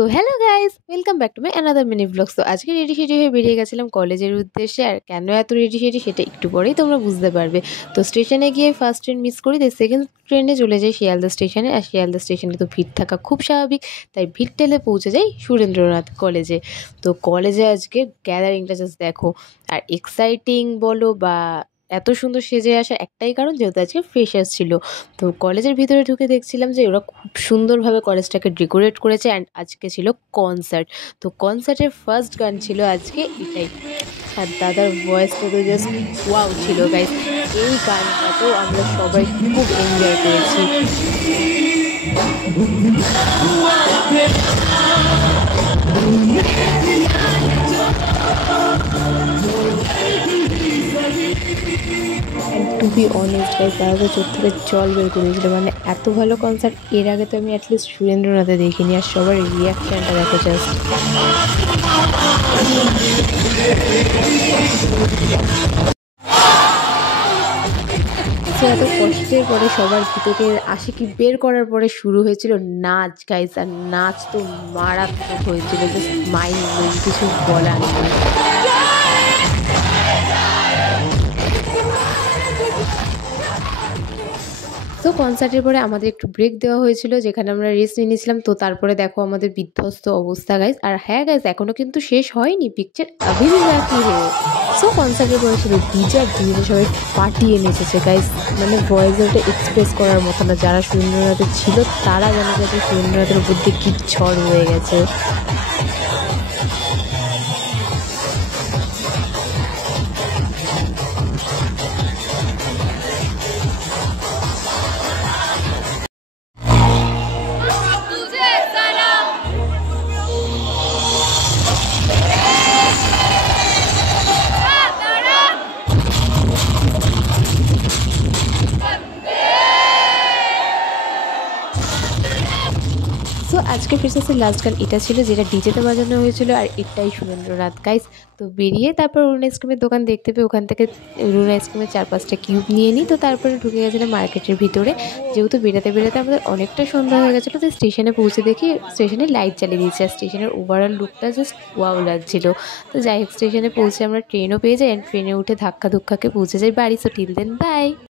So hello guys, welcome back to my another mini blog. তো আজকে ready সেডি হয়ে বেরিয়ে গেছিলাম কলেজের উদ্দেশ্যে। আর কেন এত রেডি সেডি সেটা একটু পরেই তোমরা বুঝতে পারবে। তো স্টেশনে গিয়ে ফার্স্ট ট্রেন মিস করি, তাই সেকেন্ড ট্রেনে চলে যাই শিয়ালদা স্টেশনে। আর শিয়ালদা স্টেশনে তো ভিড় থাকা খুব স্বাভাবিক, তাই ভিড় ঠেলে পৌঁছে যাই সুরেন্দ্রনাথ কলেজে। তো কলেজে আজকে গ্যাদারিংটা জাস্ট দেখো। আর এক্সাইটিং বলো বা এত সুন্দর সেজে আসা একটাই কারণ, যেহেতু আজকে ফ্রেশার্স ছিল। তো কলেজের ভিতরে ঢুকে দেখছিলাম যে ওরা খুব সুন্দরভাবে কলেজটাকে ডেকোরেট করেছে। অ্যান্ড আজকে ছিল কনসার্ট। তো কনসার্টের ফার্স্ট গান ছিল আজকে এটাই। আর দাদার ভয়েসটা তো জাস্ট ওয়াও ছিল গাইস। এই গানটাতেও আমরা সবাই খুব এনজয় করেছি। টু বি অনেস্ট গাইস, তারা তো চোখ থেকে জল বের করে দিয়েছিল। মানে এত ভালো কনসার্ট এর আগে তো আমি অ্যাটলিস্ট সুরেন্দ্রনাথে দেখিনি। আর সবার রিয়াকশানটা দেখো জাস্ট। এত কষ্টের পরে সবার ভিতরে আশিকি বের করার পরে শুরু হয়েছিল নাচ গাইস। আর নাচ তো মারাত্মক হয়েছিল, জাস্ট মাইন্ড ব্লোয়িং, কিছু বলার নেই। তো কনসার্টের পরে আমাদের একটু ব্রেক দেওয়া হয়েছিল, যেখানে আমরা রেস্ট নিয়ে নিয়েছিলাম। তো তারপরে দেখো আমাদের বিধ্বস্ত অবস্থা গাইস। আর হ্যাঁ গাইস, এখনো কিন্তু শেষ হয়নি, পিকচার আভি ভি বাকি হে। সো কনসার্টের পরে ছিল ডিজে, আর ডিজে সবাই পাঠিয়ে নেচেছে গাইস। মানে ভয়েসে ওটা এক্সপ্রেস করার মতো না। যারা সুরেন্দ্রনাথে ছিল তারা জানে যে সুরেন্দ্রনাথের উপর দিয়ে কি ঝড় হয়ে গেছে। সো আজকে ফ্রেশার্সের লাস্ট গান এটা ছিল, যেটা ডিজেতে বাজানো হয়েছিল। আর এটাই সুরেন্দ্রনাথ গাইস। তো বেরিয়ে তারপর রুন আইসক্রিমের দোকান দেখতে পেয়ে ওখান থেকে রুন আইসক্রিমের 4-5টা কিউব নিয়ে নিই। তো তারপরে ঢুকে গেছিলাম মার্কেটের ভিতরে। যেহেতু বেরোতে বেরোতে আমাদের অনেকটা সন্ধ্যা হয়ে গেছিলো, তো স্টেশনে পৌঁছে দেখি স্টেশনে লাইট জ্বালিয়ে দিয়েছে। আর স্টেশনের ওভারঅল লুকটা জাস্ট ওয়াও লাগছিল। তো যাই হোক, স্টেশনে পৌঁছে আমরা ট্রেনও পেয়ে যাই। অ্যান্ড ট্রেনে উঠে ধাক্কা ধুক্কাকে পৌঁছে যাই বাড়ি। So till then by.